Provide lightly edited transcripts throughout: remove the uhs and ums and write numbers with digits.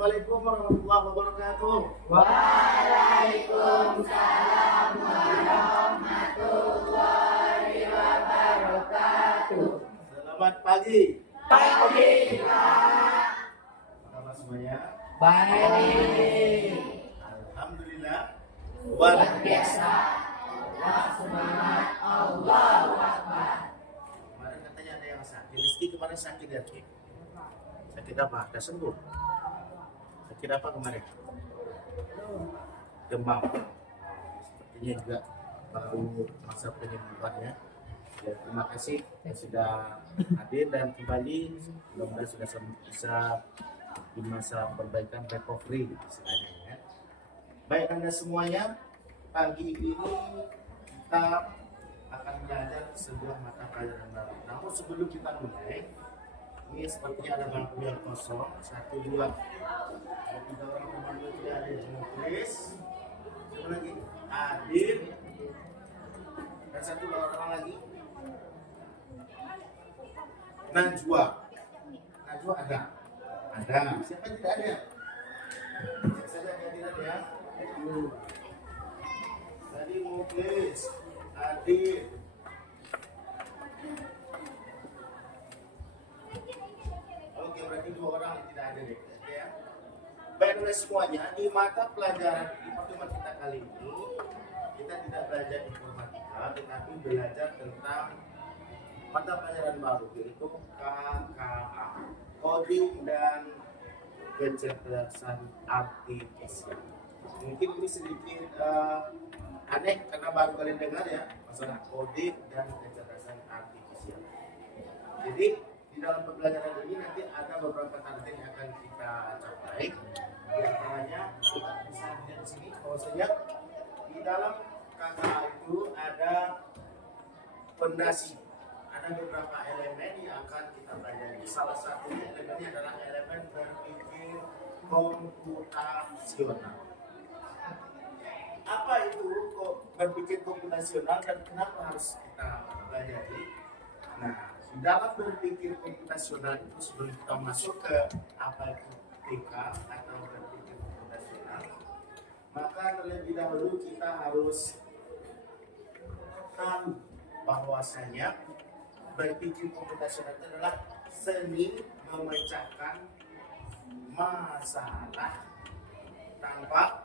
Assalamualaikum warahmatullahi wabarakatuh. Waalaikumsalam warahmatullahi wabarakatuh. Selamat pagi. Pagi, Pak. Apa kabar semuanya? Baik. Alhamdulillah. Luar biasa. Allah semangat. Allahu Akbar. Kemarin katanya ada yang sakit. Rizky kemarin sakit ya, Ki? Sakit apa? Udah sembuh? Sakit apa kemarin? Demam. Sepertinya juga baru masa penyembuhan ya. Ya, terima kasih yang sudah hadir dan kembali. Mudah-mudahan sudah bisa di masa perbaikan recovery istilahnya ya. Baik Anda semuanya, pagi ini kita akan belajar sebuah mata pelajaran baru. Namun sebelum kita mulai, ini sepertinya ada bangku yang kosong. 1, 2, 3 orang teman tidak ada yang tulis. Siapa lagi? Hadir. Dan 1 orang lagi. Najwa. Najwa ada. Ada. Siapa yang tidak ada? Cek saja yang tidak ada ya. Tadi Muklis. Hadir. Oke, berarti 2 orang yang tidak ada deh. Ya. Baiklah semuanya, di mata pelajaran di pertemuan kita kali ini, kita tidak belajar informatika, tetapi belajar tentang mata pelajaran baru, yaitu KKA, Coding dan Kecerdasan Artifisial. Mungkin ini sedikit aneh karena baru kalian dengar ya, masalah coding dan kecerdasan artifisial. Jadi di dalam pembelajaran ini nanti ada beberapa target yang akan kita capai. Di antaranya kita bisa lihat di sini bahwasanya di dalam KKA itu ada fondasi, ada beberapa elemen yang akan kita pelajari. Salah satunya elemennya adalah elemen berpikir komputasional. Apa itu kok berpikir komputasional dan kenapa harus kita pelajari? Nah, di dalam berpikir komputasional itu sebelum kita masuk ke apa itu TK atau berpikir komputasional, maka terlebih dahulu kita harus tahu bahwasanya berpikir komputasional itu adalah seni memecahkan masalah tanpa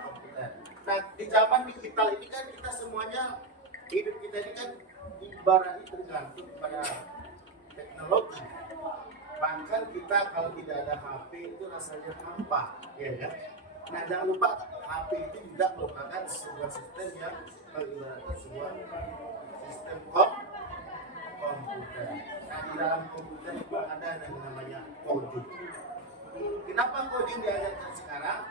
komputer. Nah, di zaman digital ini kan kita semuanya, hidup kita ini kan ibaratnya tergantung pada teknologi. Bahkan kita kalau tidak ada HP itu rasanya hampa, ya kan? Nah, jangan lupa HP itu juga merupakan sebuah sistem yang mengibaratkan sebuah sistem komputer. Nah, di dalam komputer itu ada yang namanya coding. Kenapa coding diajarkan sekarang?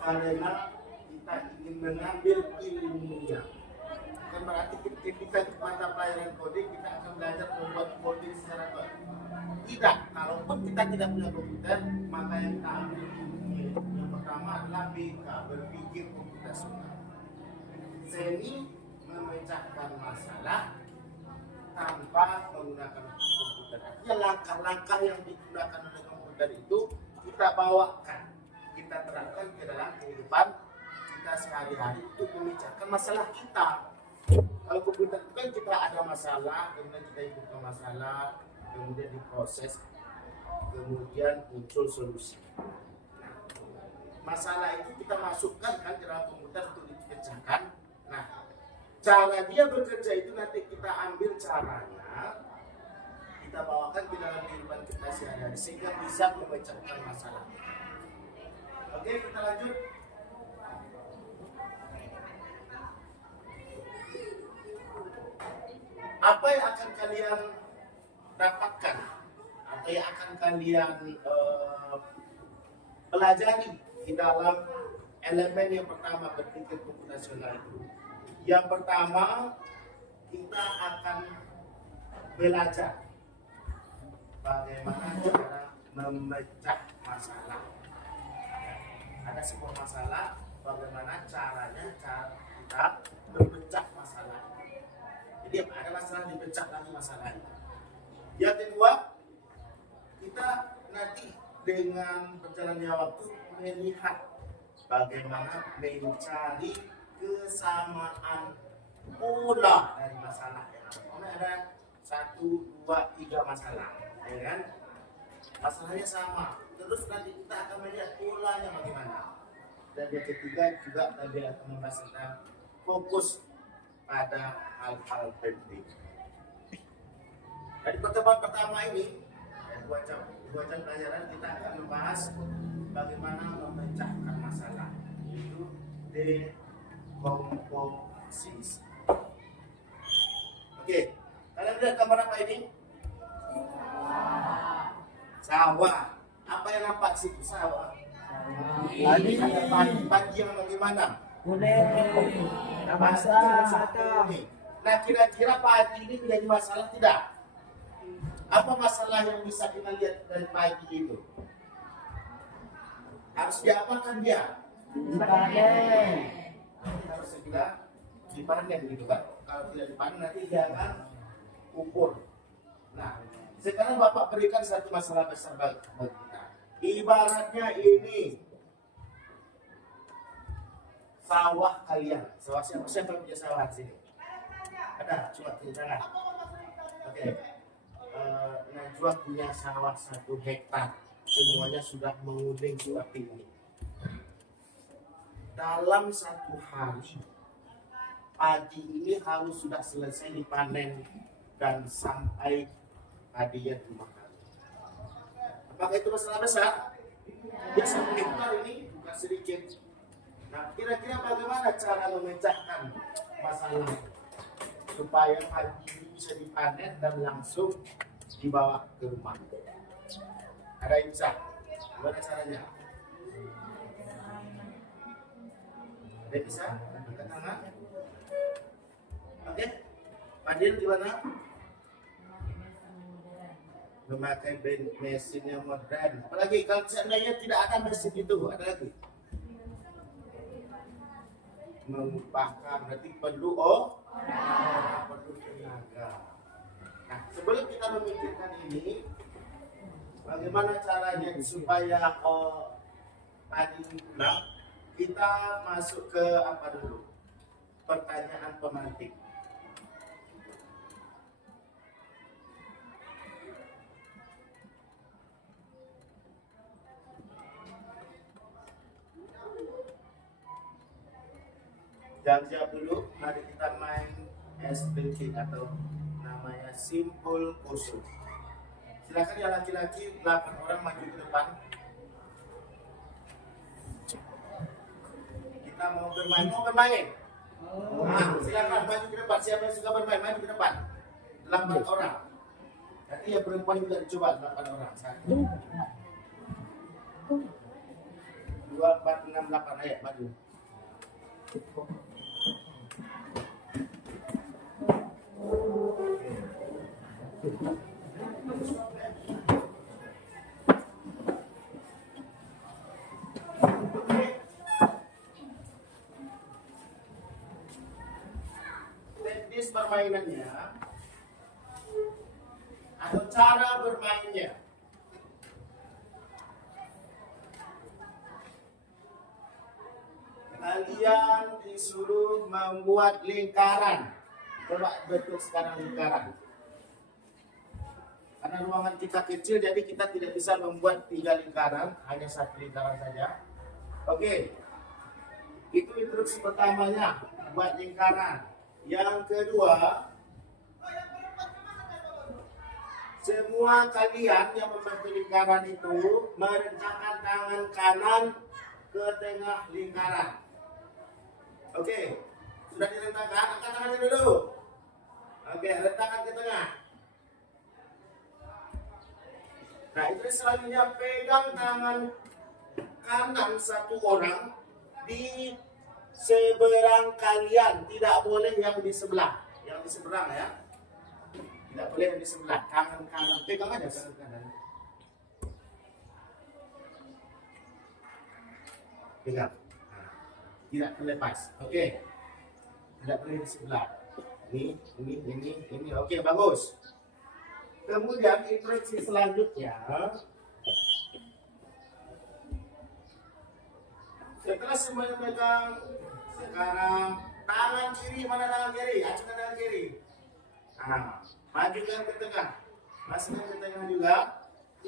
Karena kita ingin mengambil ilmunya. Kan berarti ketika mata pelajaran coding kita akan belajar membuat coding secara tidak. Kalaupun kita tidak punya komputer, maka yang kita ambil yang pertama adalah BK, berpikir komputasional. Seni memecahkan masalah tanpa menggunakan komputer. Artinya langkah-langkah yang digunakan oleh komputer itu kita bawakan, kita terapkan ke dalam kehidupan kita sehari-hari untuk memecahkan masalah kita. Kalau komputer itu kan kita ada masalah, kemudian kita inputkan masalah, kemudian diproses, kemudian muncul solusi. Nah, masalah itu kita masukkan kan ke dalam komputer untuk dipecahkan. Nah, cara dia bekerja itu nanti kita ambil caranya, kita bawakan ke dalam kehidupan kita sehari-hari sehingga bisa memecahkan masalah. Oke, kita lanjut. Apa yang akan kalian dapatkan? Apa yang akan kalian pelajari di dalam elemen yang pertama berpikir komputasional itu? Yang pertama, kita akan belajar bagaimana cara memecah masalah. Ada sebuah masalah, bagaimana caranya kita memecah masalah. Jadi ada masalah dipecah lagi masalahnya. Yang kedua, kita nanti dengan berjalannya waktu melihat bagaimana mencari kesamaan pola dari masalah yang ada. Satu, dua, tiga masalah, ya kan? Masalahnya sama. Terus nanti kita akan melihat polanya bagaimana. Dan yang ketiga juga tadi akan membahas tentang fokus pada hal-hal penting. Dari pertemuan pertama ini, dua jam pelajaran kita akan membahas bagaimana memecahkan masalah, yaitu dekomposisi. Oke, kalian lihat gambar apa ini? Sawah. Apa yang nampak situ sawah? Padi yang bagaimana? Kuning. Nah, kira-kira padi ini menjadi masalah tidak? Apa masalah yang bisa kita lihat dari padi itu? Harus diapakan dia? Dipanen. Harus segera dipanen gitu kan? Kalau tidak dipanen nanti dia akan ukur. Nah, sekarang Bapak berikan satu masalah besar bagi kita. Ibaratnya ini sawah kalian. Sawah siapa punya sawah di sini? Ada? Coba tunjuk tangan. Oke. Najwa punya sawah 1 hektar. Semuanya sudah menguning seperti ini. Dalam 1 hari, padi ini harus sudah selesai dipanen dan sampai padinya dimakan. Apakah itu masalah besar? Ya, 1 hektar ini bukan sedikit. Nah, kira-kira bagaimana cara memecahkan masalah supaya padi ini bisa dipanen dan langsung dibawa ke rumah? Ada yang bisa? Gimana caranya? Ada yang bisa? Angkat tangan. Oke, Fadil gimana? Memakai mesin yang modern. Apalagi kalau seandainya tidak ada mesin itu, ada lagi. Mengupahkan berarti perlu perlu tenaga. Nah, sebelum kita memikirkan ini, bagaimana caranya supaya padi pulang, kita masuk ke apa dulu? Pertanyaan pemantik. Jangan jawab dulu, mari kita main SPK atau namanya simpul khusus. Silakan ya laki-laki 8 orang maju ke depan. Kita mau bermain. Nah, silakan maju ke depan. Siapa yang suka bermain maju ke depan. 8 orang. Nanti ya perempuan juga dicoba 8 orang. 1, 2, 4, 6, 8. Ayo maju. Teknis permainannya atau cara bermainnya. Kalian disuruh membuat lingkaran. Coba bentuk sekarang lingkaran. Karena ruangan kita kecil, jadi kita tidak bisa membuat 3 lingkaran, hanya 1 lingkaran saja. Oke, itu instruksi pertamanya, buat lingkaran. Yang kedua, semua kalian yang membentuk lingkaran itu merentangkan tangan kanan ke tengah lingkaran. Oke, sudah direntangkan, angkat tangannya dulu. Oke, rentangkan ke tengah. Nah, itu selanjutnya pegang tangan kanan 1 orang di seberang kalian, tidak boleh yang di sebelah, yang di seberang ya, tidak boleh yang di sebelah. Tangan kanan pegang aja tangan kanan, pegang, nah, tidak terlepas. Oke, tidak boleh di sebelah. Ini. Oke, bagus. Kemudian instruksi selanjutnya, Setelah semuanya pegang, sekarang tangan kiri, mana tangan kiri? Acungkan tangan kiri. Nah, majukan ke tengah. Masukkan ke tengah juga.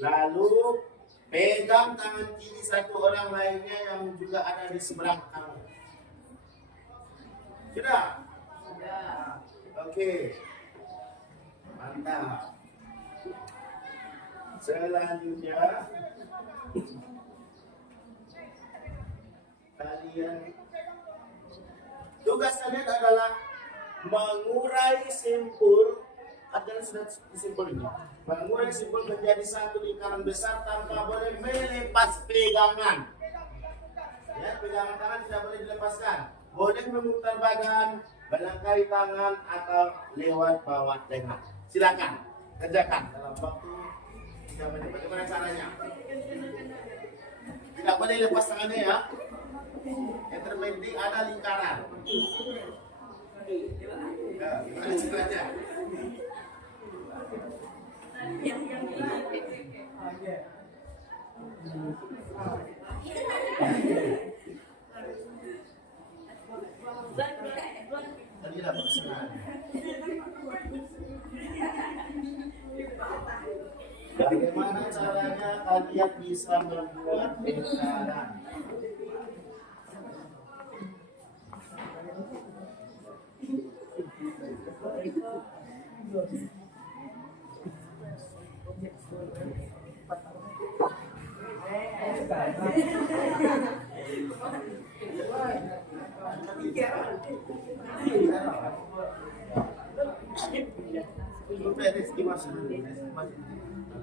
Lalu pegang tangan kiri satu orang lainnya yang juga ada di seberang kamu. Sudah? Sudah. Oke. Mantap. Selanjutnya kalian tugas kalian adalah mengurai simpul. Kalian sudah simpul ini. Mengurai simpul menjadi satu lingkaran besar tanpa boleh melepas pegangan. Ya, pegangan tangan tidak boleh dilepaskan. Boleh memutar badan, melangkai tangan atau lewat bawah lengan. Silakan kerjakan dalam waktu 3 menit. Bagaimana caranya? Tidak boleh lepas tangannya ya. Yang terpenting ada lingkaran. Nah, gimana caranya? Tadi dapat kesenangan. Bagaimana caranya kalian bisa membuat lingkaran?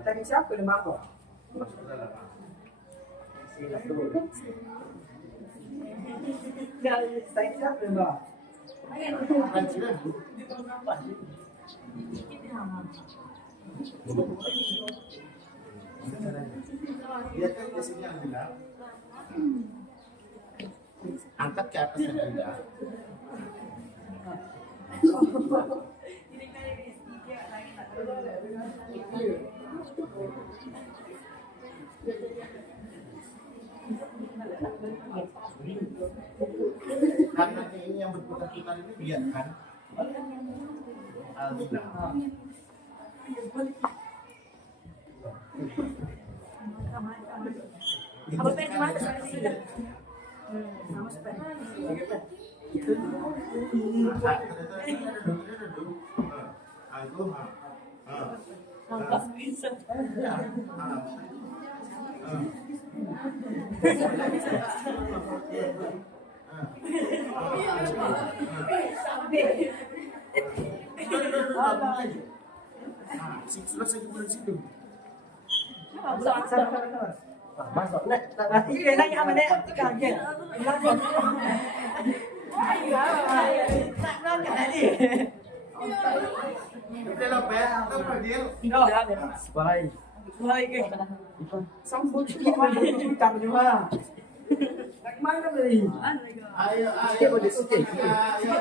Tadi siapa yang mampu? Tadi siapa yang mampu? Lihat kan di sini Anda. Angkat ke atas Anda. Karena ini yang berputar-putar ini biarkan. Apa pengen kemana sudah? Sama Angkat bisa. Selesai di situ. Masuk, nek. Ini nanya apa nek? Kaget. Tak nanya tadi. Udah lah, Pak. Tahu Fadil? Baik. Baik. Sambut kita juga. Mana beli? Ayo, Sikit boleh sikit. ayo.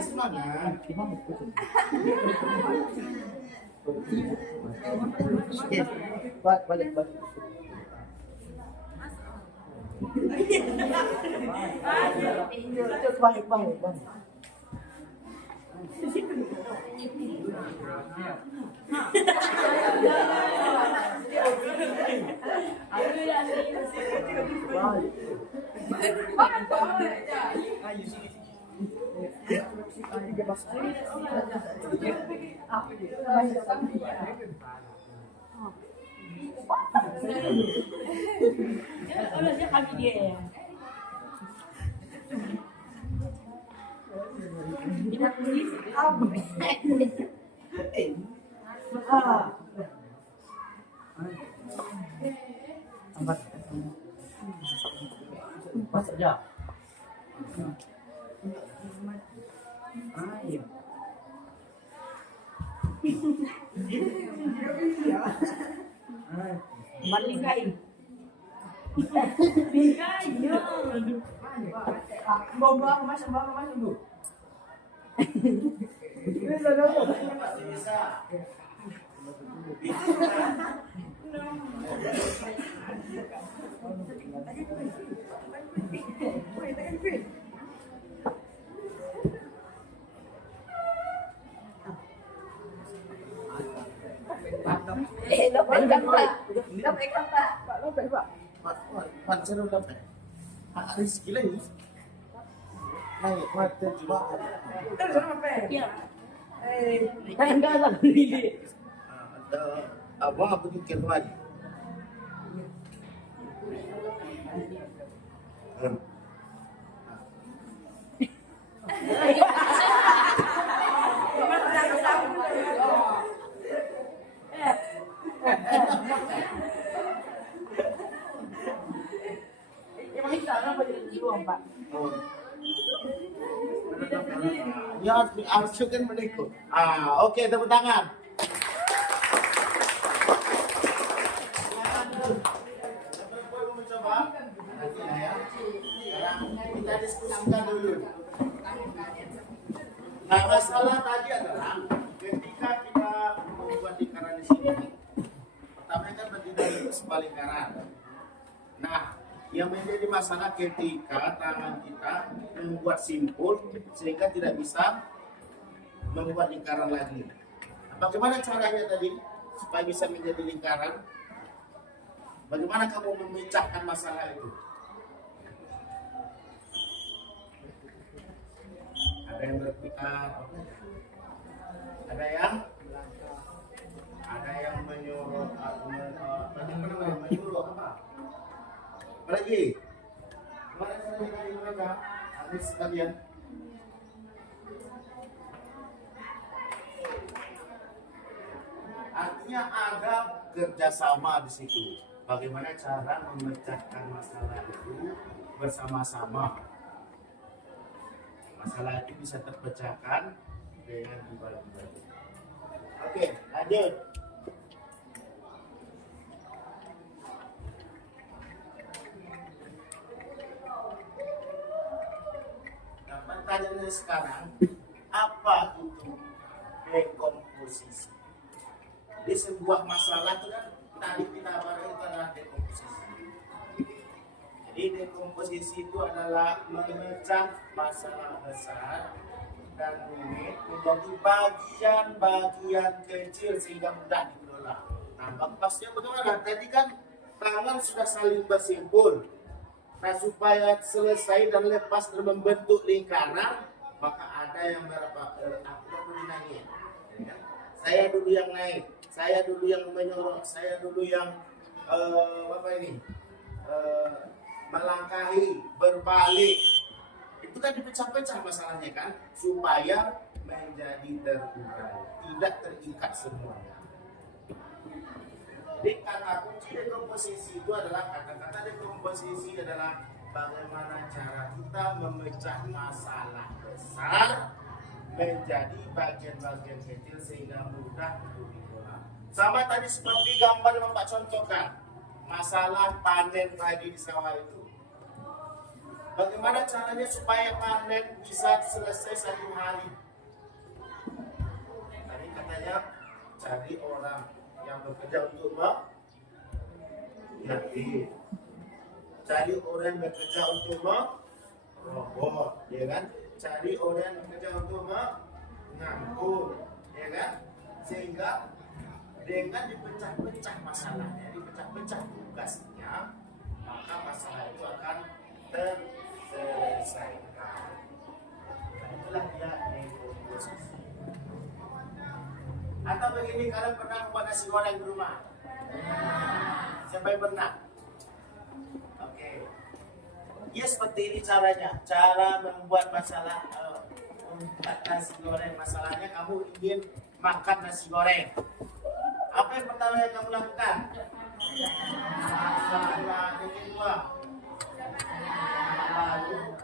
Semangat. Sikit. Balik. Balik. Dia kami dia. Masuk aja. Iya. Balikai. Bawa masuk dulu. Bisa dong. Bisa. Lo pegang Pak. Lo pegang Pak. Pancar udah apa? Rizki lagi. Naik mata juga. Iya. Enggak lah ini. Ada abang apa pikir lagi? Emang itu apa jadi jiwa Pak? Ya harus kan menikut. Oke, tepuk tangan. Perempuan mau mencoba? Nanti lah ya. Sekarang kita diskusikan dulu. Nah, masalah tadi adalah ketika kita membuat lingkaran di sini, pertama kan berdiri dari sebuah lingkaran. Nah, yang menjadi masalah ketika tangan kita membuat simpul sehingga tidak bisa membuat lingkaran lagi. Bagaimana caranya tadi supaya bisa menjadi lingkaran? Bagaimana kamu memecahkan masalah itu? Ada yang berpikir, ada yang menyuruh, menyuruh apa? Apalagi? Gimana caranya dari mereka? Habis sekalian. Artinya ada kerjasama di situ. Bagaimana cara memecahkan masalah itu bersama-sama. Masalah itu bisa terpecahkan dengan dibagi-bagi. Oke, lanjut. Nah, pertanyaannya sekarang, apa itu dekomposisi? Di sebuah masalah itu kan tadi kita bahas itu adalah dekomposisi. Jadi dekomposisi itu adalah memecah masalah besar dan rumit menjadi bagian-bagian kecil sehingga mudah dikelola. Nah, maksudnya bagaimana? Tadi kan tangan sudah saling bersimpul. Nah, supaya selesai dan lepas dan membentuk lingkaran, maka ada yang naik. Saya dulu yang naik, saya dulu yang menyorot, saya dulu yang melangkahi, berbalik. Itu kan dipecah-pecah masalahnya kan, supaya menjadi terurai, tidak terikat semuanya. Jadi kata kunci dekomposisi itu adalah kata-kata dekomposisi adalah bagaimana cara kita memecah masalah besar menjadi bagian-bagian kecil sehingga mudah untuk dikelola. Sama tadi seperti gambar yang Bapak contohkan, masalah panen padi di sawah itu. Bagaimana caranya supaya panen bisa selesai 1 hari? Tadi katanya cari orang yang bekerja untuk cari orang yang bekerja untuk merobot, ya kan? Cari orang yang bekerja untuk mengangkut, ya kan? Sehingga dengan dipecah-pecah masalahnya, dipecah-pecah tugasnya, maka masalah itu akan terselesaikan. Nah, itulah dia dekomposisi. Atau begini, kalian pernah membuat nasi goreng di rumah? Siapa yang pernah? Oke. Ya seperti ini caranya. Cara membuat masalah membuat nasi goreng. Masalahnya kamu ingin makan nasi goreng. Apa yang pertama yang kamu lakukan? Masalah ini dua. Lalu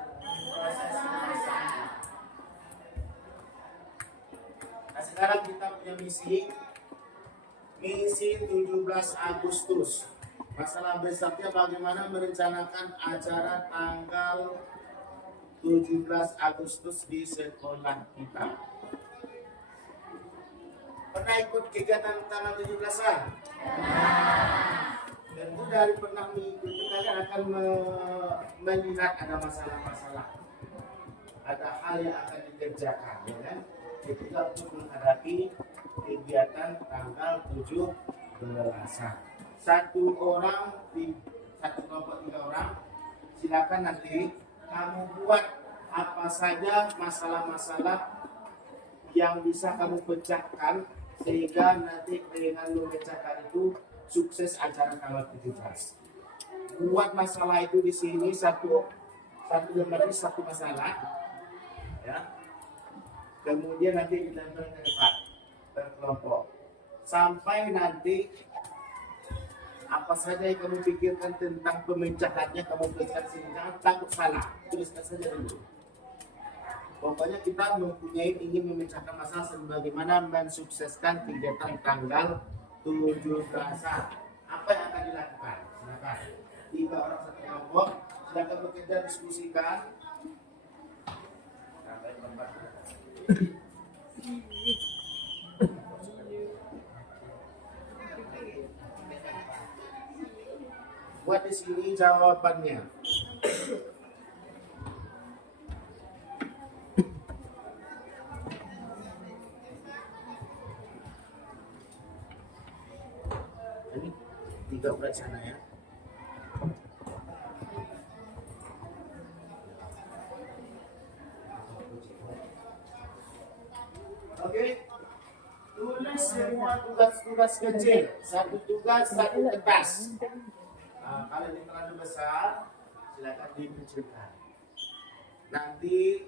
proses masak. Nah, sekarang kita punya misi 17 Agustus. Masalah besarnya bagaimana merencanakan acara tanggal 17 Agustus di sekolah kita. Pernah ikut kegiatan tanggal 17-an? Tentu dari pernah mengikuti kalian akan melihat ada masalah-masalah, ada hal yang akan dikerjakan, ya kan? Ketika untuk menghadapi kegiatan tanggal 17-an. Satu kelompok 3 orang, silakan nanti kamu buat apa saja masalah-masalah yang bisa kamu pecahkan sehingga nanti dengan memecahkan itu sukses acara tanggal 17. Buat masalah itu di sini satu lembar satu masalah, ya. Kemudian nanti ditempel ke depan berkelompok sampai nanti apa saja yang kamu pikirkan tentang pemecahannya kamu tuliskan sini, jangan takut salah, tuliskan saja dulu. Pokoknya kita ingin memecahkan masalah sebagaimana mensukseskan kegiatan tanggal 17-an. Apa yang akan dilakukan? Silakan. 3 orang satu kelompok, silakan bekerja diskusikan. Buat di sini jawabannya. Ini 3 berat sana ya. Oke. Tulis semua tugas-tugas kecil. Satu tugas, satu kertas. Kalau ini terlalu besar, silakan dikecilkan. Nanti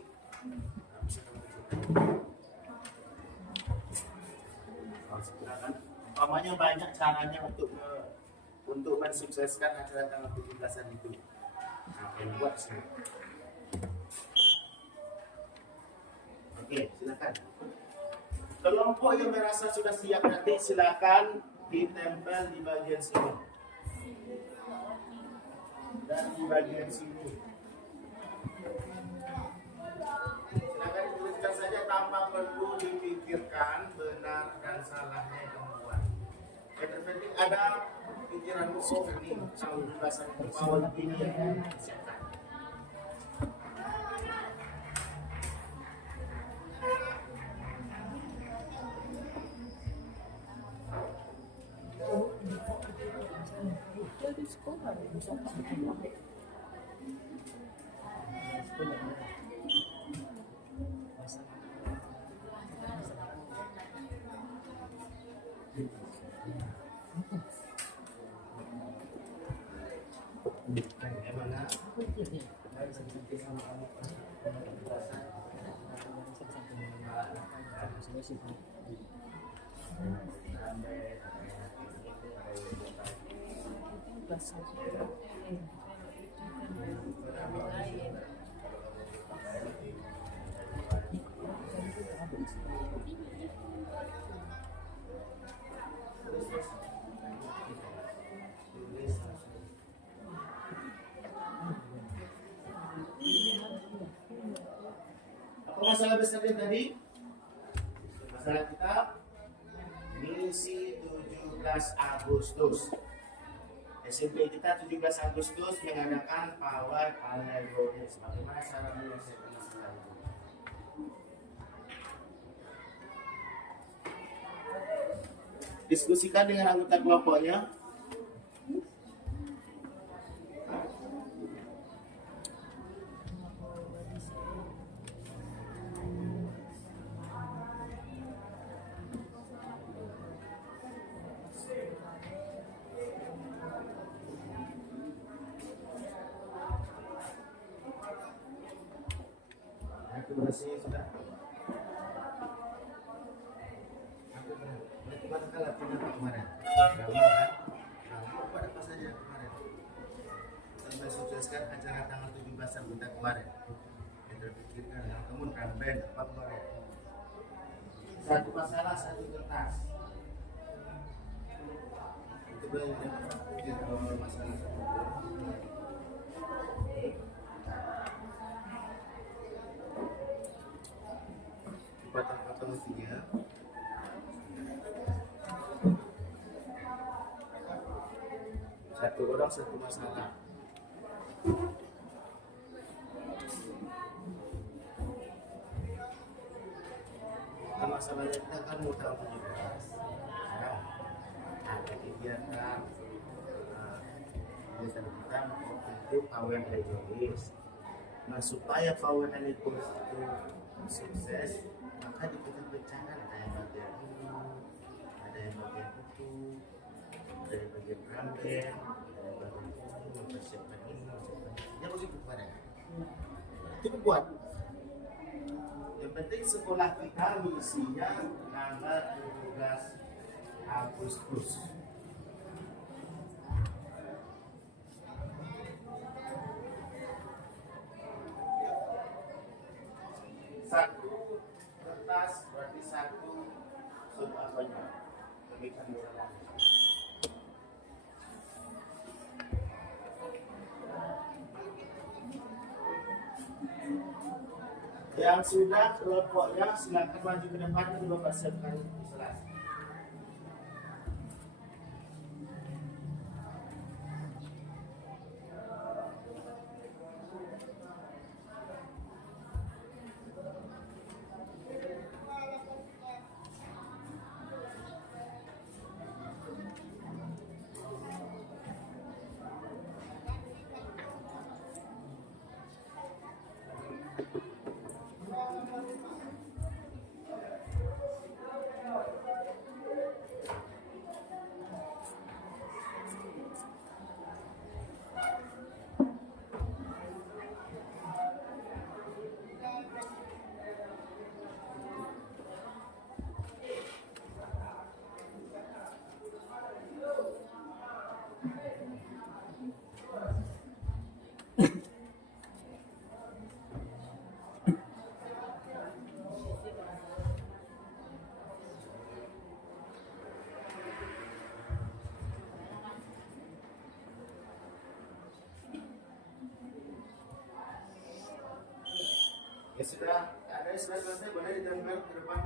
silakan. Umpamanya banyak caranya untuk mensukseskan acara tanggal 17-an itu. Nah, yang buat sih. Oke, silakan. Kelompok yang merasa sudah siap nanti silakan ditempel di bagian sini. Dan di bagian sini. Silakan dituliskan saja tanpa perlu dipikirkan benar dan salahnya yang kamu buat. Yang terpenting ada pikiran musuh ini kalau dibahas ke bawah ini yang disiapkan. Apa masalah besarnya tadi? Masalah kita misi 17 Agustus. SMP kita 17 Agustus mengadakan pawai alegoris. Bagaimana cara menyelesaikan masalah itu? Diskusikan dengan anggota kelompoknya. Bersih sudah. Berarti pada kala tidak kemarin. Kamu kan? Kamu pada apa saja kemarin? Sampai sukseskan acara tanggal 17 Agustus kemarin. Yang terpikirkan kamu ramben apa kemarin? Satu masalah, satu kertas. Itu banyak yang kalau masalah satu. Potong-potong isinya. satu masalah. Masalahnya kita kan mudah menyebabkan ada kegiatan kita untuk kawan egois. Nah supaya kawan egois itu sukses, maka dipecah-pecahkan, ada yang bagian ini, ada yang bagian itu, ada yang bagian rambut, ada yang bagian ini, mempersiapkan ini, mempersiapkan ini. Ya begitu pada. Itu buat. Yang penting sekolah kita misinya tanggal 17 Agustus. Satu kertas berarti satu sub apanya? Demikian misalnya. Yang sudah kelompoknya silakan maju ke depan untuk mempersiapkan isolasi. Ya sudah, ada yang sudah selesai, boleh ditempel ke depan.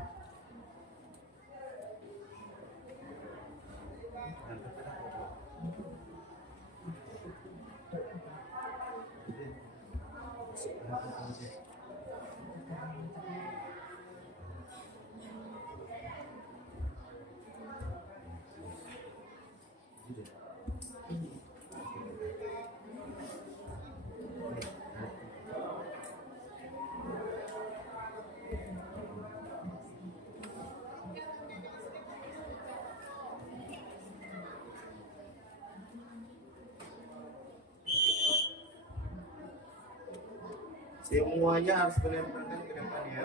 Semuanya harus benar-benar ke depan ya.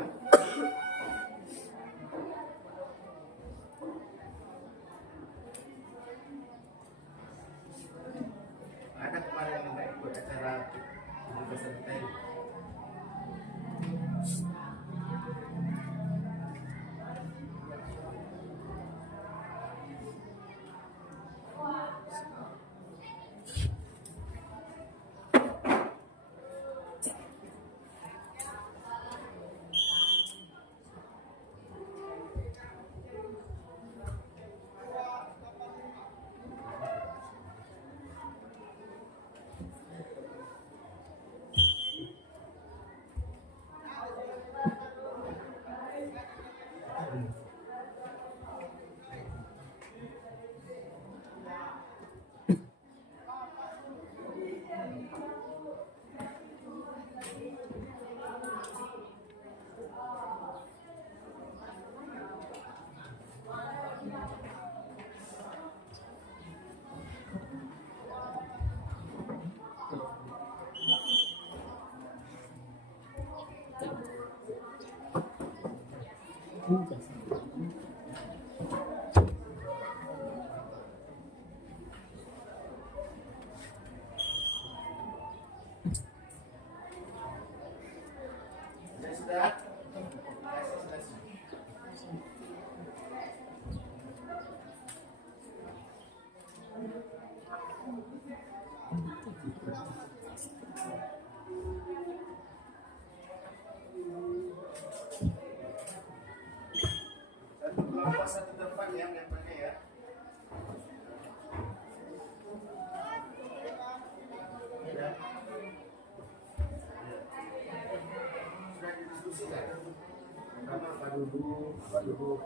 Ada kemarin yang nggak ikut acara pembebasan tadi. Sudah. Satu depan yang pakai ya. dulu, apa dulu.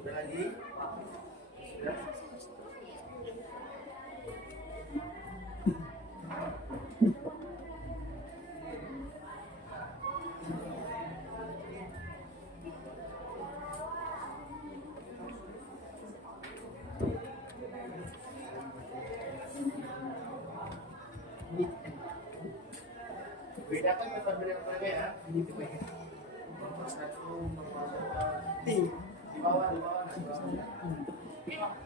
Ada lagi? Sudah? Bedakan metode yang berbeda ya. Ini tipe nomor 1, nomor 2. Di bawah, di bawah, di bawah.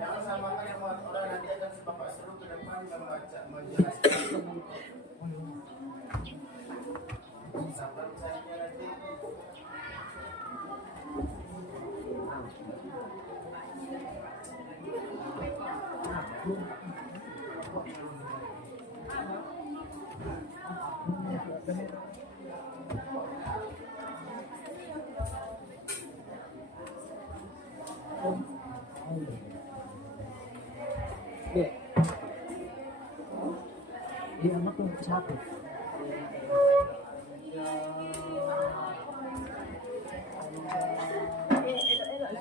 Jangan samakan yang orang nanti akan si bapak seru ke depan membaca menjelaskan. Sabar saja nanti. Dia anak tuh siapa?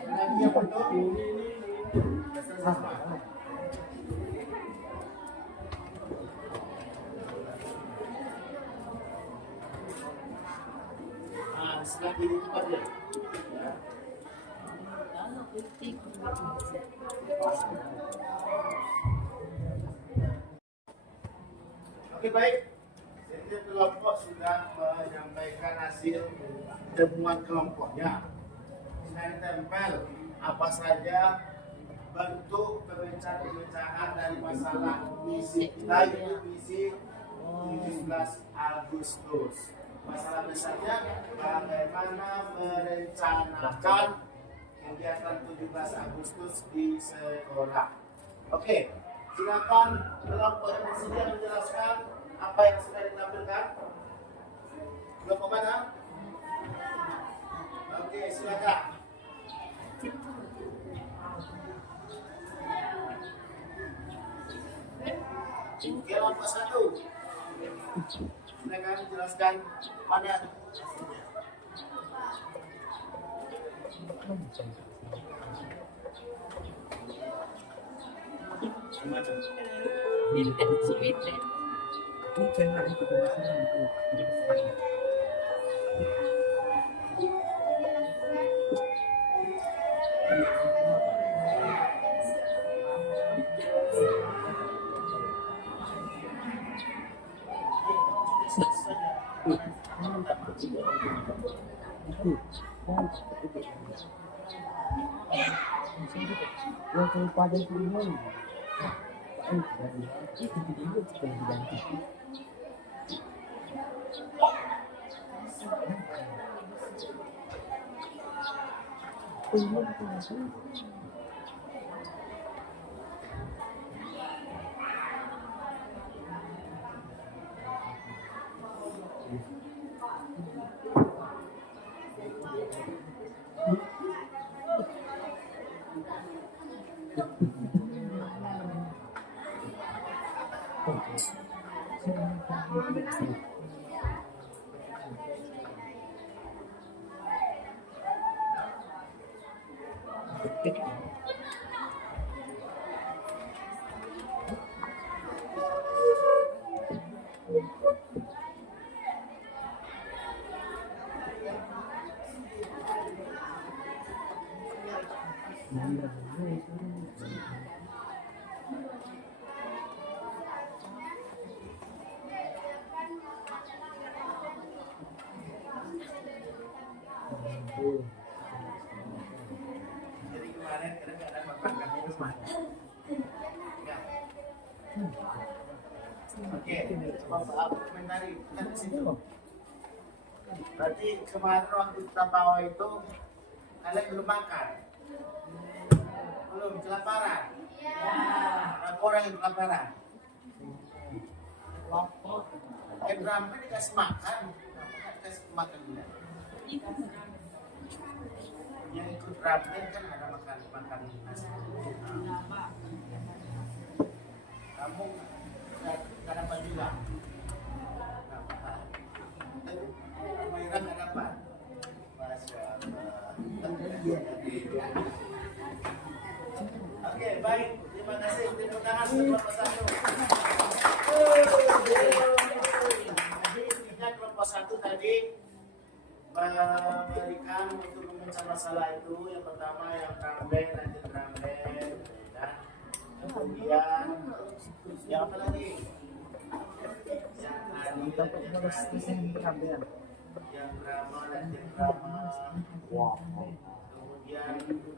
Lagi yang betul. Sebelah kiri tempat dia. Oke baik, setiap kelompok sudah menyampaikan hasil temuan kelompoknya. Saya tempel apa saja bentuk pemecahan dari masalah misi kita, yaitu misi 17 Agustus. Masalah besarnya bagaimana merencanakan kegiatan 17 Agustus di sekolah. Oke, silakan kelompok yang bersedia menjelaskan apa yang sudah ditampilkan. Kelompok mana? Oke, silakan. Kelompok 1. Silakan jelaskan mana. Jadi kemarin kita nggak ada makan di rumah. Ya. Oke, coba komentari kita di situ. Berarti kemarin waktu kita bawa itu kalian belum makan, belum kelaparan. Berapa orang yang kelaparan? Berapa dikasih makan? Dikasih makan juga. Yang ikut ramen kan ada makan nasi. Kamu nggak dapat juga. Mereka nggak dapat. Masya Allah. Oke, baik. Terima kasih. Tepuk tangan kelompok 1. Jadi kelompok 1 tadi memberikan untuk memecah masalah itu. Yang pertama yang ramben, nanti ramben, dan kemudian yang apa lagi? Yang drama, nanti drama. Kemudian guru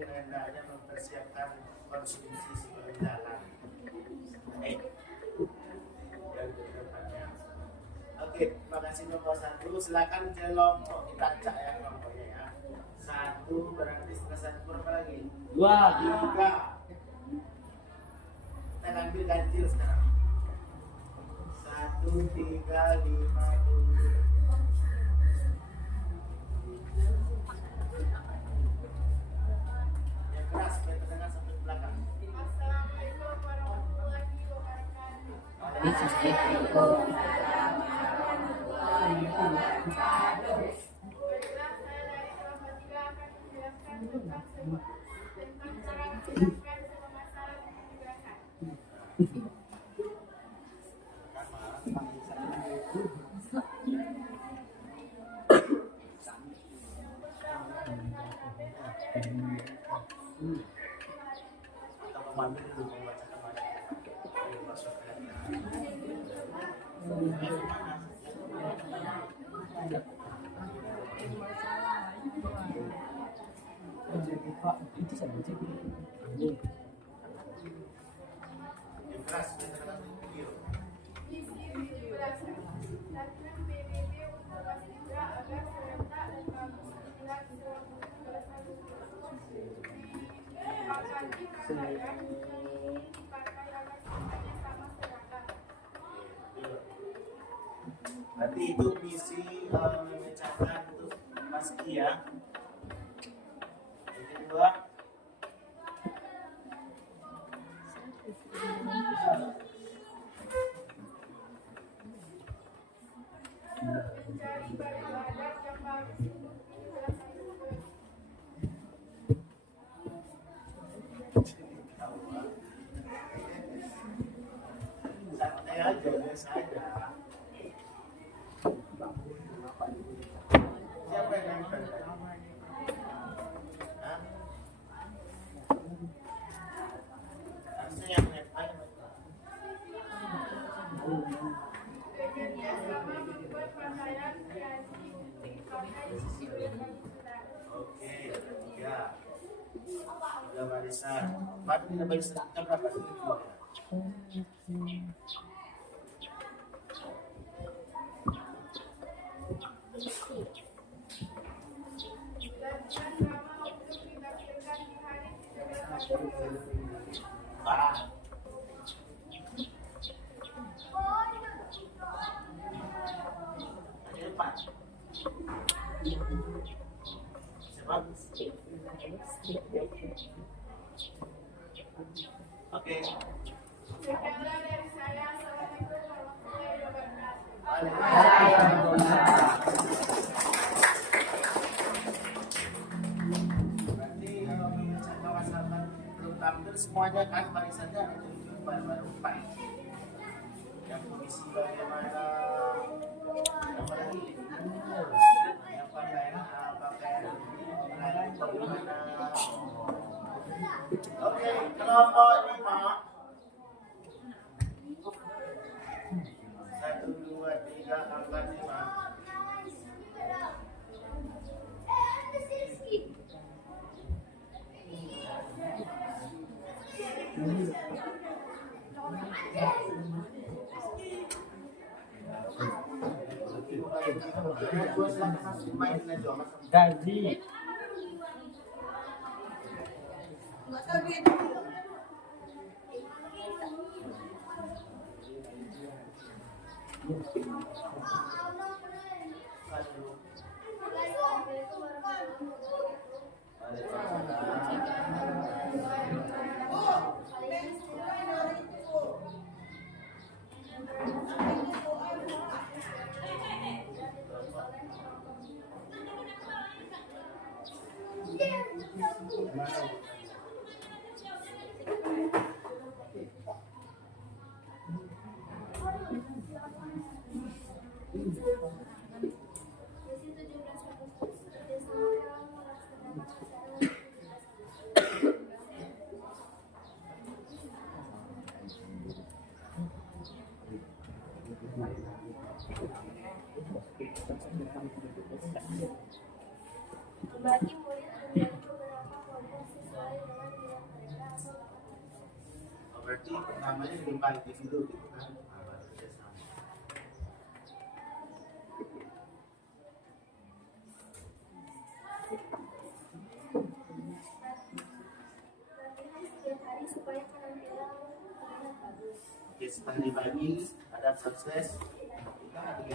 hendaknya mempersiapkan konsumsi sebelum jalan. Oke, terima kasih kelompok 1. Silakan kelompok kita cak ya kelompoknya ya. 1 berarti setelah 1 berapa lagi? 2, 3. Kita ambil ganjil sekarang. 1, 3, 5, 7. Yang keras supaya terdengar sampai belakang. Assalamualaikum warahmatullahi wabarakatuh. Baiklah, saya dari kelompok 3 akan menjelaskan tentang cara menjelaskan sebuah masalah dengan penjelasan. Isi penjelasan. Latihan PBB yang dipakai agar semuanya sama seragam. Berarti itu misi memecahkan untuk paski ya. Yang kedua, Mencari baju adat yang bagus untuk menjelaskan tugas. santai aja, biasa aja. Siapa yang nempel? Hah? Harusnya yang nempel. Bekerja sama membuat pakaian kreasi untuk dipakai sesuai dengan kebutuhan. Oke, ya. Udah barisan. Baru kita barisan kita berapa sih? Latihan drama untuk ditampilkan di hari 17 Agustus. Ah. Ada empat. Siapa? Oke. Sekianlah dari saya. Assalamualaikum warahmatullahi wabarakatuh. Berarti kalau memecah kawasan belum tampil semuanya kan barisannya ada tujuh baru empat. Yang komisi bagaimana? Apa lagi? Yang pakaian bagaimana? Oke, kelompok 5. 1, 2, 3, angkat 5. Gaji. Membagi murid menjadi beberapa kelompok sesuai dengan minat mereka atau bakat. Berarti pertamanya dibagi dulu gitu kan. Latihan setiap hari supaya penampilan terlihat bagus. Oke, setelah dibagi ada proses kita diganti.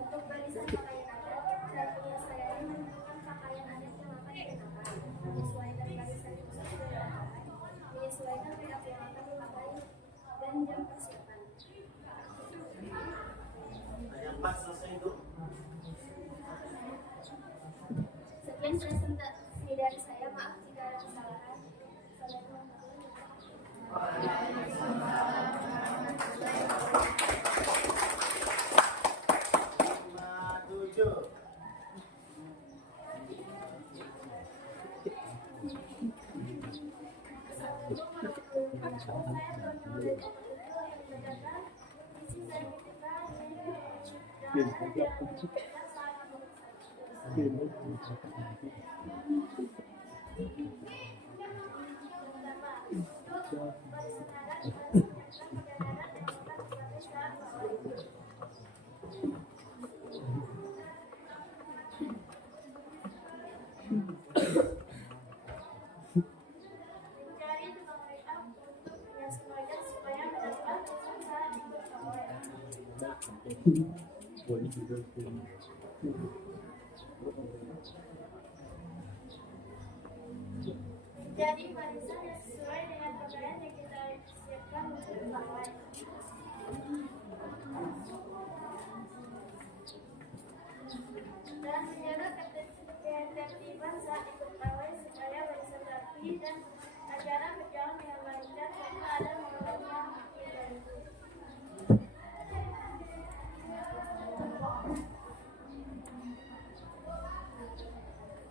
Untuk barisan pakaian adat, cara penyelesaiannya menentukan pakaian adat yang akan dikenakan, menyesuaikan barisan itu sesuai dengan menyesuaikan make-up yang akan dipakai, dan jam persiapan. Hanya pas selesai itu. Sekian presentasi dari saya, maaf jika ada kesalahan. Tujuh. Jadi barisan yang sesuai dengan pakaian yang kita siapkan untuk pegawai. Dan menjaga ketertiban saat ikut pawai supaya barisan rapi dan acara berjalan dengan lancar tanpa ada momen yang mengganggu.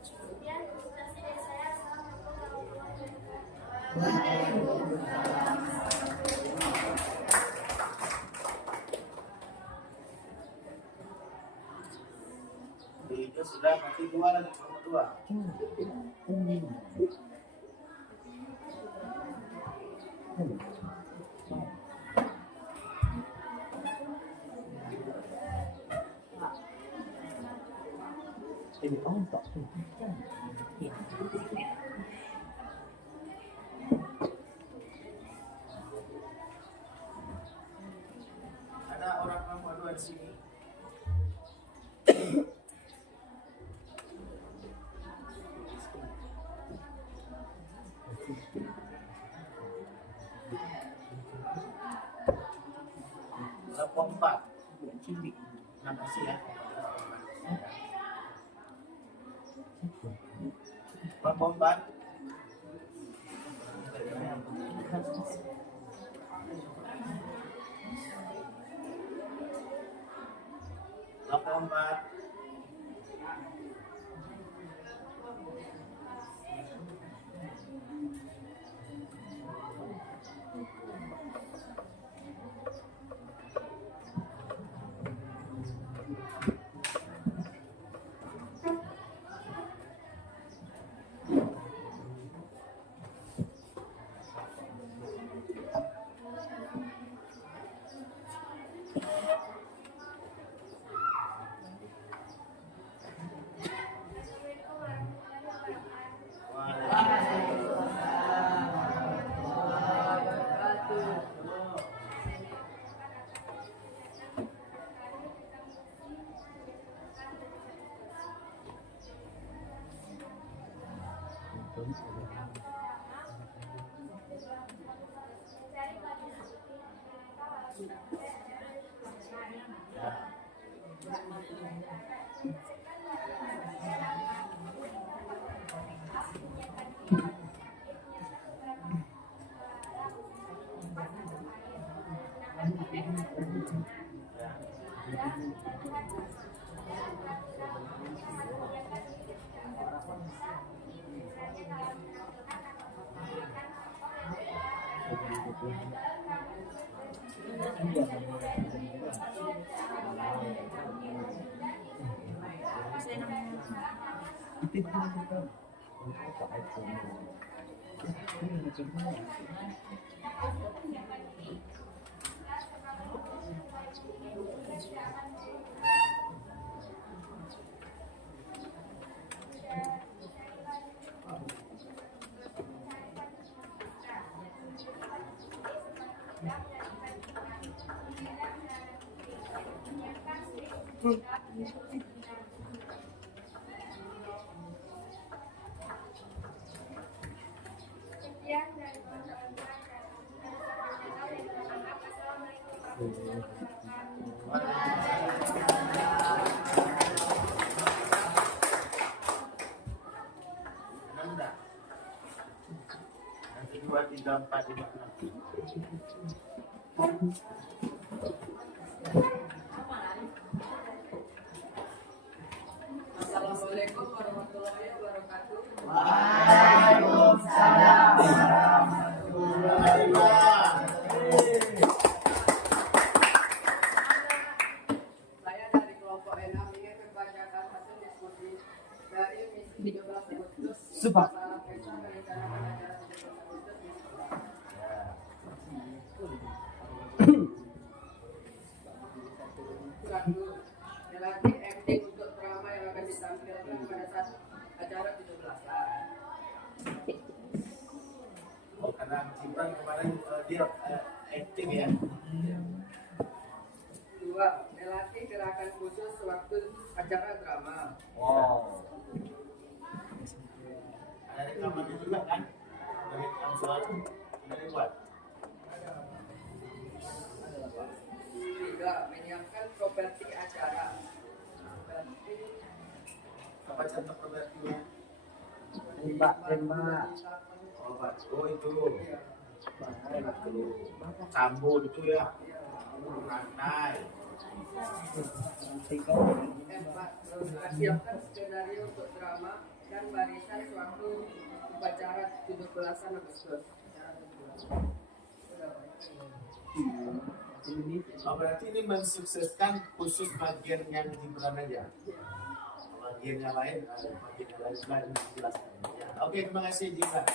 Sekian presentasi dari saya. Assalamualaikum warahmatullahi Itu sudah masih dua lagi nomor dua. Ini kamu tak Ada orang nomor dua di sini. Nomor 4. Terima kasih ya. Nomor 4. Nomor 4. Sekian dari teman-teman saya. Assalamualaikum warahmatullahi Enam dah. Nanti 2, 3, 4, 5, 6. Assalamualaikum warahmatullahi wabarakatuh. Waalaikumsalam warahmatullahi Saya dari kelompok 6 ingin membacakan hasil diskusi dari misi 13 Agustus Sebab. masalah pesta perencanaan acara 17 Agustus di sekolah. Satu, melatih acting untuk drama yang akan ditampilkan pada saat acara 17-an. Oh, karena Cipran kemarin dia acting ya. Dua, melatih gerakan khusus waktu acara drama. Wow. Ada rekamannya juga kan? Dari Amsal, dari buat. 3. Menyiapkan properti acara. Apa contoh propertinya? Tembak. Oh itu. Sambo itu ya. Rantai. 4. Siapkan skenario untuk drama dan barisan suatu upacara 17-an Agustus. Oh, berarti ini mensukseskan khusus bagian yang Gibran aja. Bagian yang lain, bagian yang lain sudah dijelaskan. Ya. Oke, terima kasih Gibran.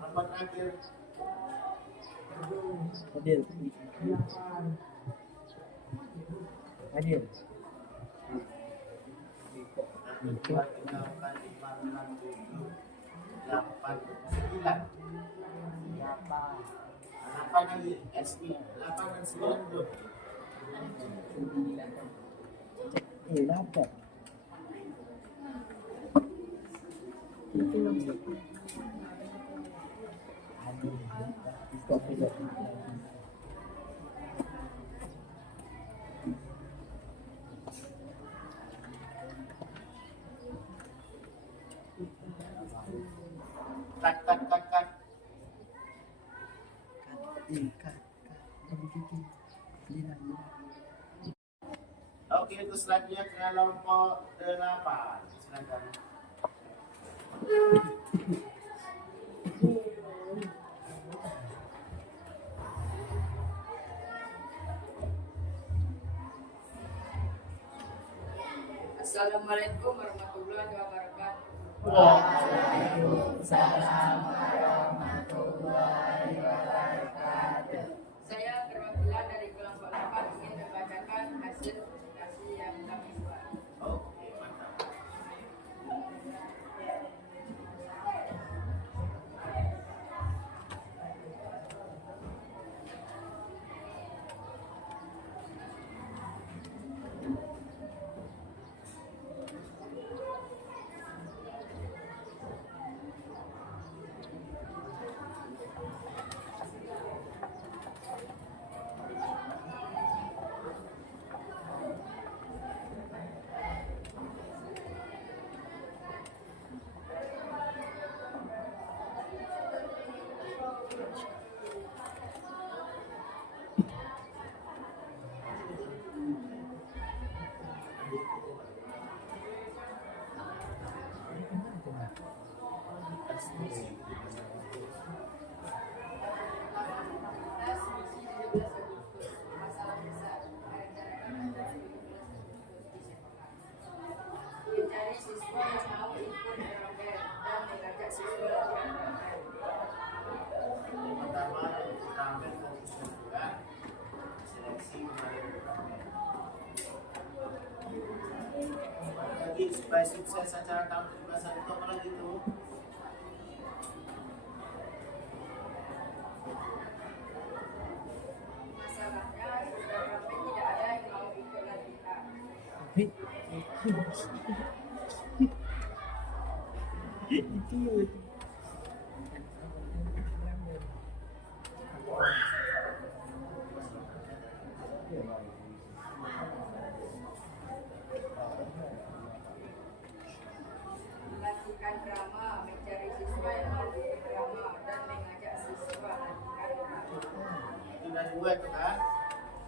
Apa terakhir? Adil. Adil. Dua, tiga, empat, lima, enam, tujuh, delapan, sembilan. Delapan lagi SI, 8 dan 9 belum. Dapat. Cut. Oke, itu selanjutnya kelompok 8. Silakan. Assalamualaikum warahmatullahi wabarakatuh. Saya perwakilan dari kelompok 8 ingin membacakan hasil presentasi yang kami buat. Oke, mantap. Mencari siswa yang mau ikut berangkat dan mengajak siswa yang berangkat. Pertama, kita ambil fokusnya juga seleksi kemarin. Lagi supaya sukses acara tahun 17 itu apa lagi tuh? Masalahnya sudah sampai tidak ada yang mau ikut latihan. Melakukan drama, mencari siswa yang mau ikut drama dan mengajak siswa melakukan drama. Itu udah dua itu kan?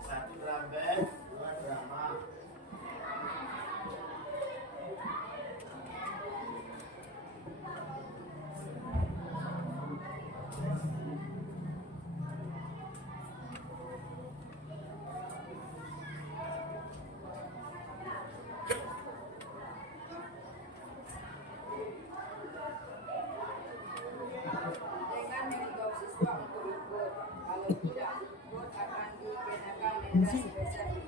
Satu drum band, dua drama. Dengan mengimbau siswa untuk ikut. Kalau tidak ikut akan dikenakan denda sebesar 50.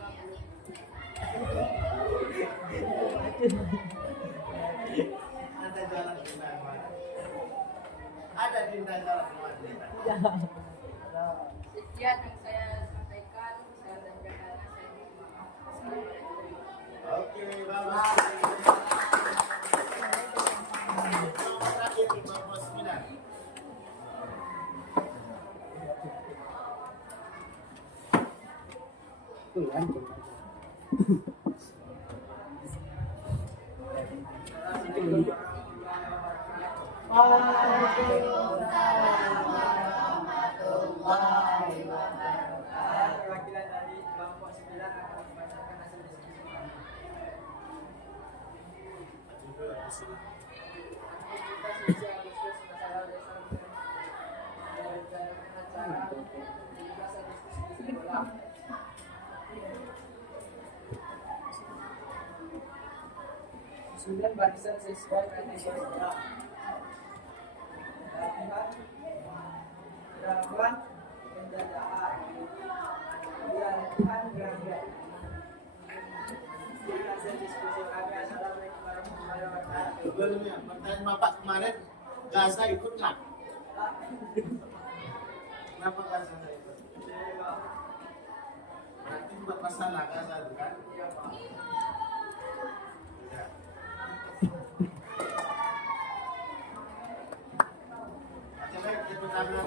pindah jalan keluar. Sekian yang saya sampaikan. Saya dan jalannya saya mohon maaf. Assalamualaikum. Oke, bagus. Nomor terakhir 59. Tuh kan. Perwakilan dari kelompok 9 akan membacakan hasil diskusi. Sembilan barisan sesuai kategori A. Gerakan penjajahan, gerakan gerakan. Hasil diskusi kami. Assalamualaikum warahmatullahi wabarakatuh. Sebelumnya, pertanyaan Bapak kemarin, Gaza ikut nggak? Kenapa Gaza nggak ikut? Berarti buat masalah Gaza itu kan? Iya, Pak. Ya. Coba kita tangan.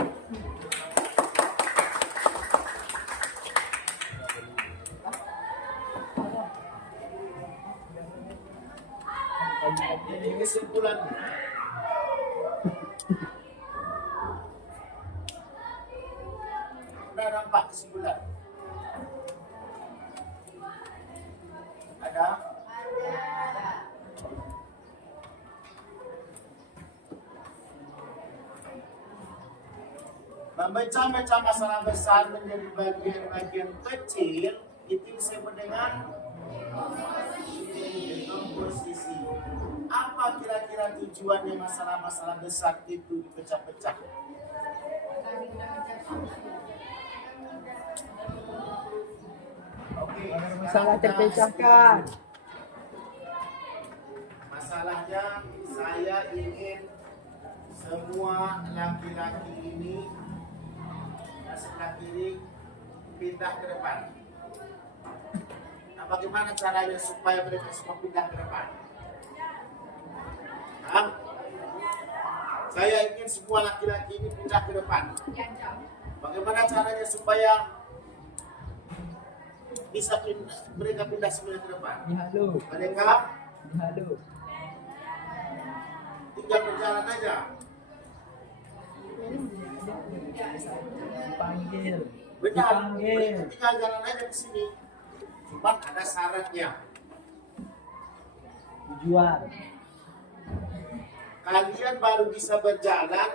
Ini kesimpulan. Udah nampak kesimpulan? Ada? Memecah-mecah masalah besar menjadi bagian-bagian kecil itu disebut dengan komposisi. Apa kira-kira tujuannya masalah-masalah besar itu dipecah-pecah? Oke, Masalah sekarang kita terpecahkan. masalahnya saya ingin semua laki-laki ini dan sebelah kiri pindah ke depan. Nah, bagaimana caranya supaya mereka semua pindah ke depan? Hah? Saya ingin semua laki-laki ini pindah ke depan. Bagaimana caranya supaya bisa pindah, mereka pindah semua ke depan? Dihalo, Mereka dihalo. tinggal berjalan aja. Dipanggil. Benar, Dipanggil. mereka tinggal jalan aja ke sini. Cuma ada syaratnya. Tujuan. Kalian baru bisa berjalan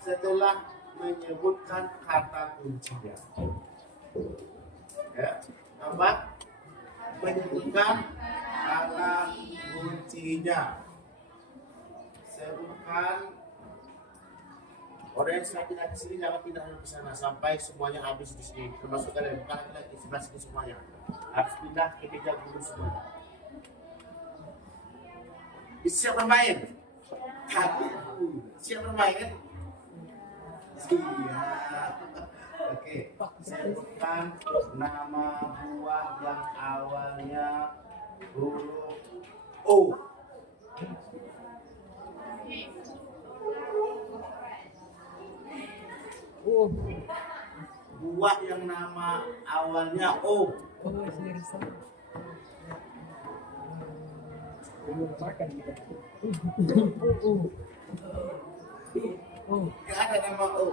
setelah menyebutkan kata kuncinya. Ya, apa? Menyebutkan kata kuncinya. Sebutkan. Orang yang sudah pindah ke sini jangan pindah ke sana sampai semuanya habis di sini. Termasuk kalian, bukan kalian di sebelah sini semuanya. Harus pindah ke meja dulu semuanya. Siap bermain? Siap bermain? Siap. Oke, sebutkan nama buah yang awalnya huruf O. Oh, Buah yang nama awalnya O. sirsa. Makan kita. Tidak ada nama O.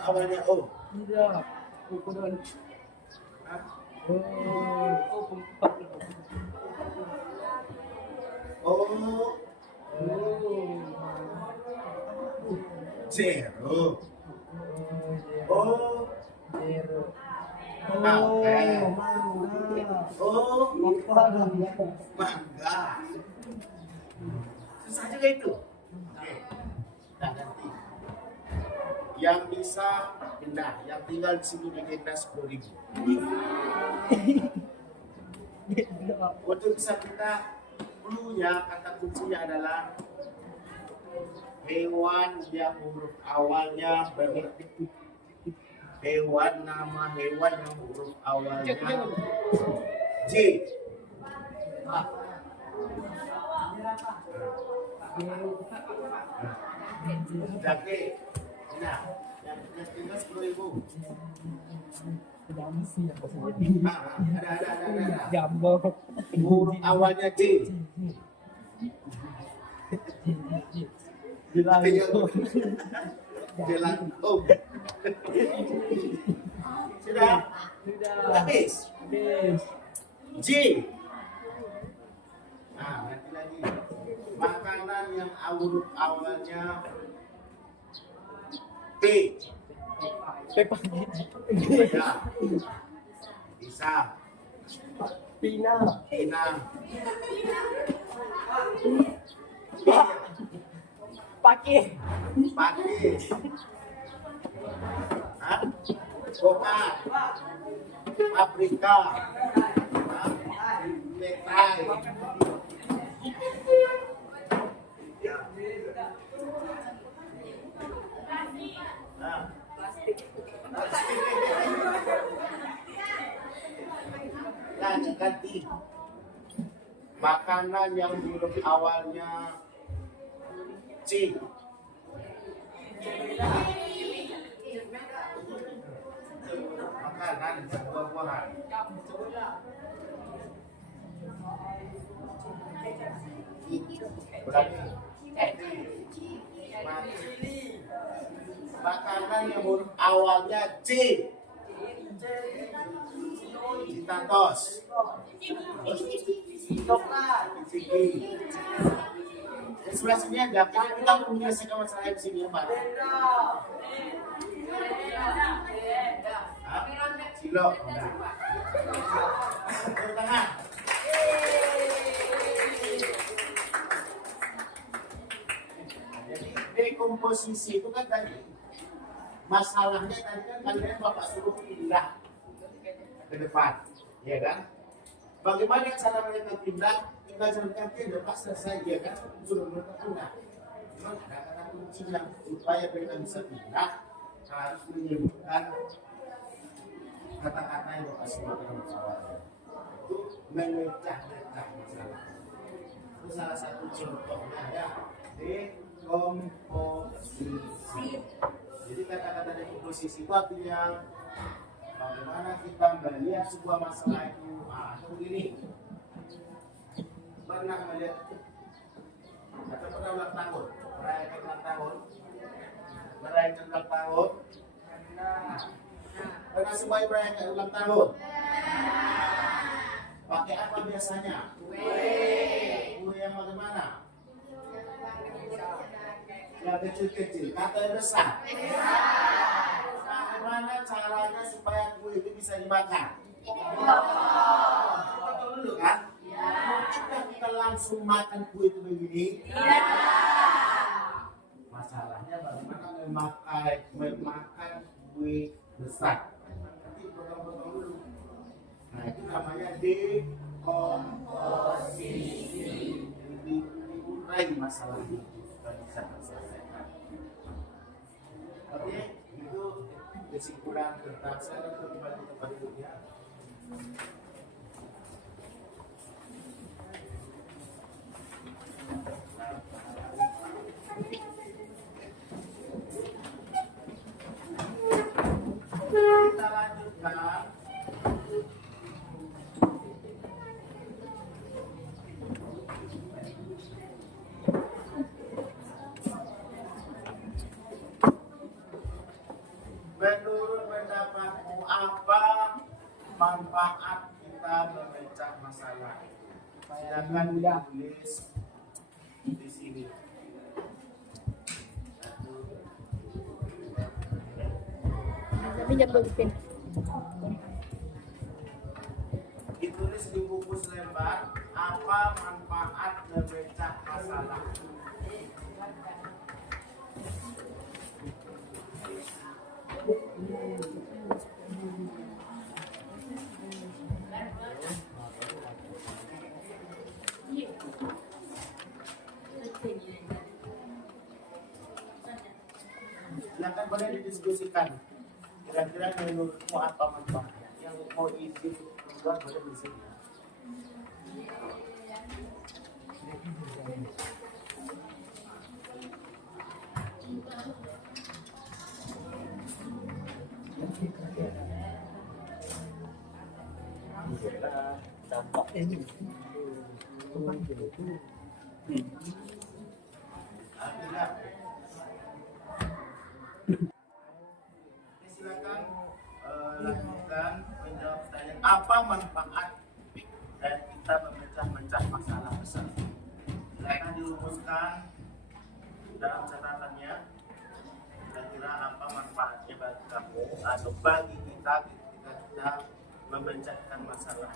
Awalnya O. Tidak. Ukuran. Hah? Empat. O. Zero. O. Zero. Mangga. O. Mangga. Mangga. Susah juga itu. Oke. Nah, nanti yang bisa pindah, yang tinggal di sini didenda 10.000. Untuk bisa pindah, clue-nya, kata kuncinya adalah hewan yang huruf awalnya nama hewan yang huruf awalnya J. Jake. Nah, yang tinggal 10.000. Ada. Jambo. Huruf awalnya J. Jelangkung. Sudah? Habis. J. Nah, nanti lagi. Makanan yang huruf awalnya P. Ya. Bisa. Pinang. Pinang. Pakis. Pakis. Hah? Koka. Afrika. Hah? Letai. Nah. Lanjut ganti. Makanan yang huruf awalnya C. Makanan buah-buahan. Berarti makanan yang huruf awalnya C. Citantos. Coklat. Ciki. Di sebelah sini ada, kita menyelesaikan masalah di sini Pak. Hah? Silo. Tepuk tangan. Jadi dekomposisi itu kan tadi masalahnya tadi kan kalian Bapak suruh pindah ke depan, ya kan? Bagaimana cara mereka pindah? Tinggal jalankan dia pas selesai, ya kan? Sudah mereka pindah. Cuma ada kata kuncinya supaya mereka bisa pindah harus menyebutkan kata-kata yang Bapak sebutkan awal. Itu memecah-mecah masalah. Itu salah satu contohnya ya. Dekomposisi. Jadi kata-kata dekomposisi itu artinya bagaimana kita melihat sebuah masalah itu. Atau begini, pernah melihat atau pernah ulang tahun, merayakan ulang tahun, pernah semua merayakan ulang tahun. Pakai apa biasanya? Kue yang bagaimana? Yang kecil-kecil, kata yang besar. Bagaimana caranya supaya kue itu bisa dimakan? Betul dulu kan? Apakah kita langsung makan kue itu begini? Masalahnya bagaimana memakan kue besar? Nanti potong-potong dulu. Nah itu namanya dekomposisi. Diurai masalahnya supaya bisa terselesaikan. Oke, itu kesimpulan tentang saya kembali kepada dunia. Kita lanjutkan. Menurut pendapatmu apa manfaat kita memecah masalah? Silakan ditulis di sini. Tapi jam berpin. Ditulis di buku lembar apa manfaat memecah masalah. boleh didiskusikan. Kira-kira menurutmu apa manfaatnya? Yang mau izin keluar boleh di sini. Dampaknya ini. Tidak. Silakan lanjutkan menjawab pertanyaan apa manfaat dari kita memecah-mecah masalah besar. Silakan dirumuskan dalam catatannya. Kira-kira apa manfaatnya bagi kamu atau bagi kita ketika kita memecahkan masalah.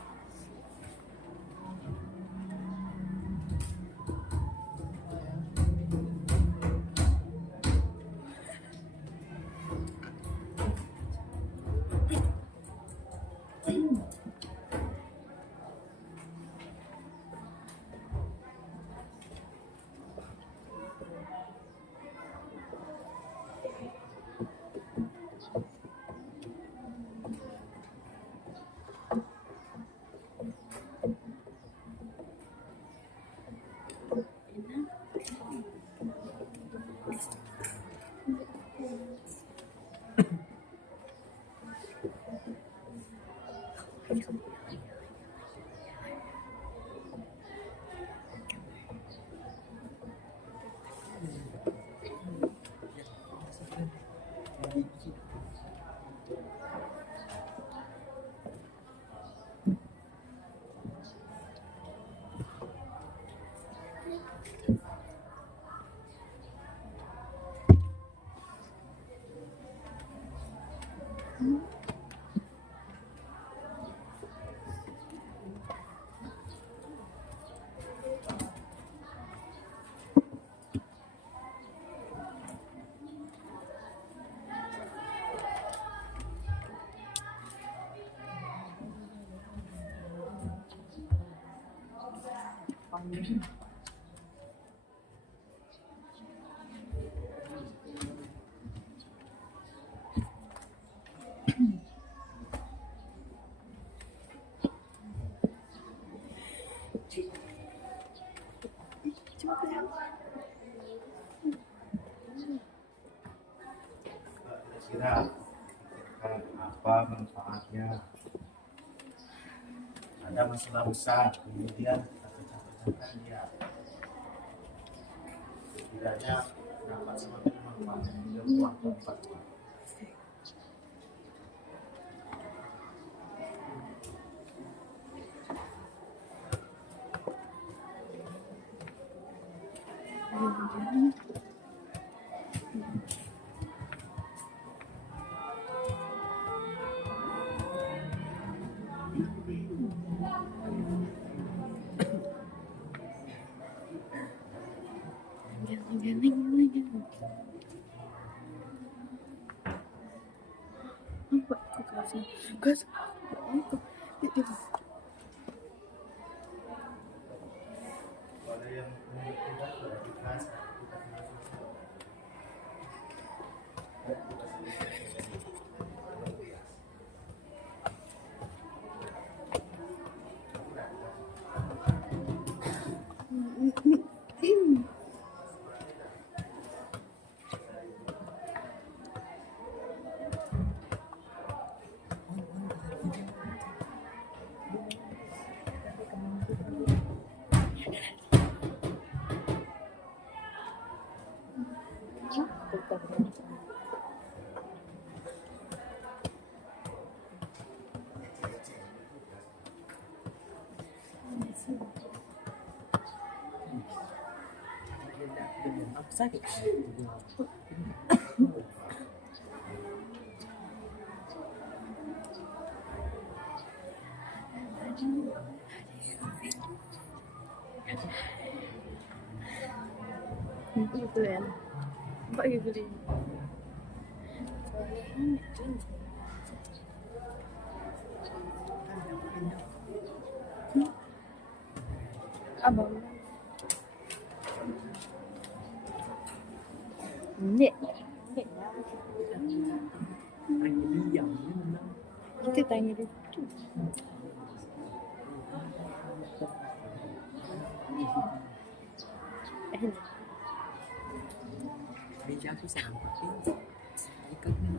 Kira-kira apa manfaatnya? Ada masalah besar, kemudian kita pecah-pecahkan dia. Setidaknya dapat semakin manfaat yang bermanfaat. Guys, Ada yang tidak sudah dikasih. sakit. Gitu ya. Mbak gitu deh. Abang. Ini. tanya dulu. Ini. Meja aku sampah sih. Ikatnya.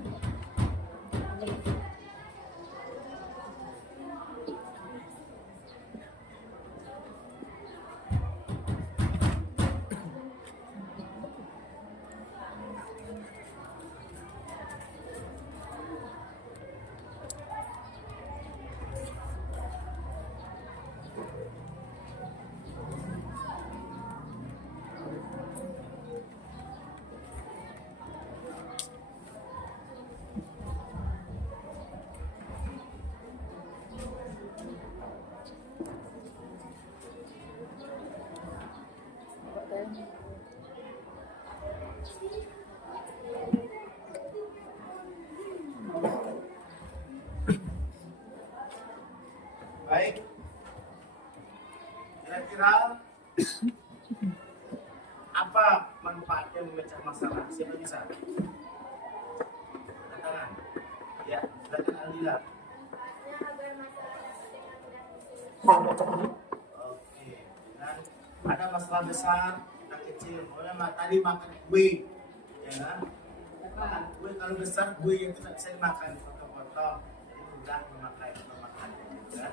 Baik. Kira-kira apa manfaatnya memecah masalah? Siapa bisa? Katakan. Ya, silakan Aldila. Manfaatnya agar masalah dapat dengan mudah diselesaikan. Oke. Dan ada masalah besar, yang kecil. Pokoknya tadi makan kue, ya kan? Makan kue kalau besar kue itu tidak bisa dimakan potong-potong, jadi mudah memakan. Ya.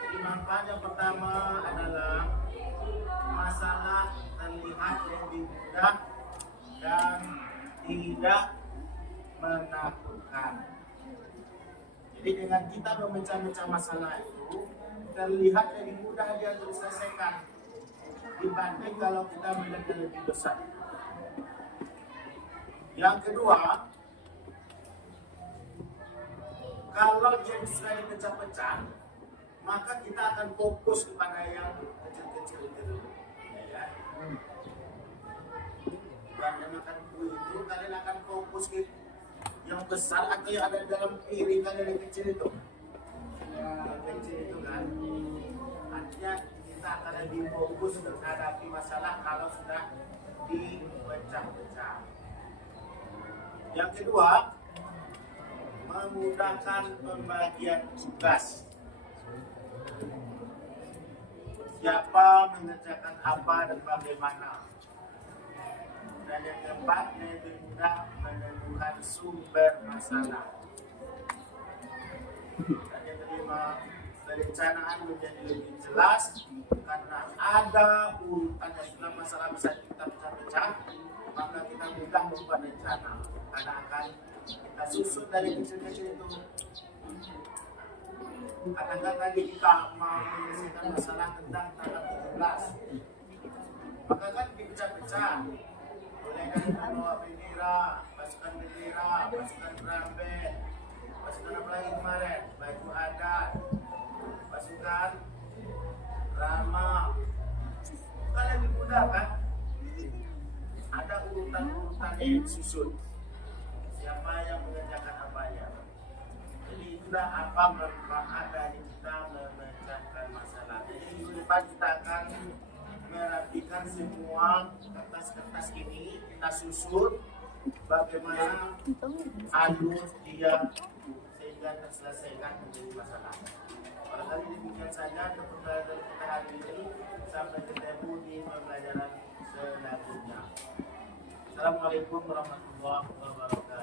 Jadi manfaat yang pertama adalah masalah terlihat lebih mudah dan tidak menakutkan. Jadi dengan kita memecah-mecah masalah itu terlihat lebih mudah dia diselesaikan dibanding kalau kita melihatnya lebih besar. Yang kedua, kalau dia sudah dipecah-pecah, maka kita akan fokus kepada yang kecil-kecil itu dulu. Ya. Dan makan kue itu kalian akan fokus ke yang besar atau yang ada dalam piring kalian yang kecil itu. Yang kecil itu kan, artinya kita akan lebih fokus menghadapi masalah kalau sudah dipecah-pecah. Yang kedua, memudahkan pembagian tugas. Siapa mengerjakan apa dan bagaimana. Dan yang keempat, lebih mudah menemukan sumber masalah. Dan yang kelima, perencanaan menjadi lebih jelas karena ada urutan yang sudah masalah besar kita pecah-pecah, maka kita mudah membuat rencana. Karena akan kita susun dari kecil-kecil itu. Katakan tadi kita mau menyelesaikan masalah tentang tanggal 17, maka kan dipecah-pecah. Mulai dari membawa bendera, pasukan rambe, pasukan apa lagi kemarin, baju adat, pasukan rama. Kan lebih mudah kan? Ada urutan-urutan yang disusun. Siapa yang mengerjakan apanya. Jadi itulah apa manfaat dari kita memecahkan masalah. Jadi minggu depan kita akan merapikan semua kertas-kertas ini, kita susun bagaimana alur dia sehingga terselesaikan menjadi masalah. Barangkali demikian saja untuk pembelajaran kita hari ini. Sampai ketemu di pembelajaran selanjutnya. Assalamualaikum warahmatullahi wabarakatuh.